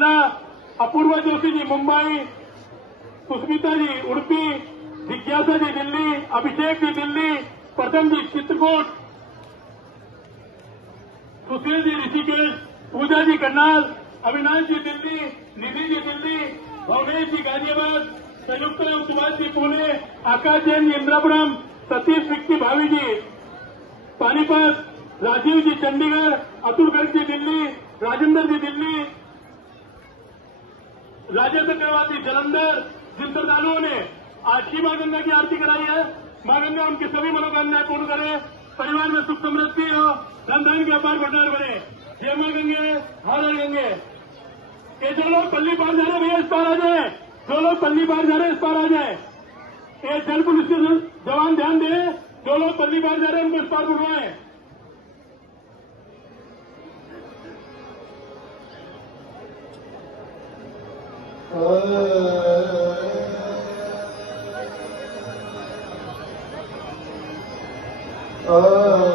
पटना, अपूर्वा जोशी जी मुंबई, सुस्मिता जी उड़पी, जिज्ञासा जी दिल्ली, अभिषेक जी दिल्ली, प्रथम जी चित्रकूट, सुशील जी ऋषिकेश, पूजा जी करनाल, अविनाश जी दिल्ली, निधि जी दिल्ली, भवनेश जी गाजियाबाद, संयुक्त सुभाष जी पुणे, आकाश जैन जी इंद्रापुरम, सतीश विक्की भावी जी पानीपत, राजीव जी चंडीगढ़, अतुल गर्ग जी दिल्ली, राजेंद्र जी दिल्ली, राजेंद्र चक्रवर्ती जलंधर। जिन श्रद्धालुओं ने आज की मां गंगा की आरती कराई है, मां गंगा उनकी सभी मनोकामनाएं पूर्ण करे, परिवार में सुख समृद्धि हो, धन धान के अपार भंडार बने। जय मां गंगे, हर हर गंगे। ये जो लोग पल्ली पार जा रहे हैं भैया इस पार आ जाए, जो लोग पल्ली पार जा रहे हैं इस पार आ जाए। ये जल पुलिस के जवान ध्यान दें, जो लोग पल्ली पार जा रहे हैं उनको इस पार बुलवाएं। Oh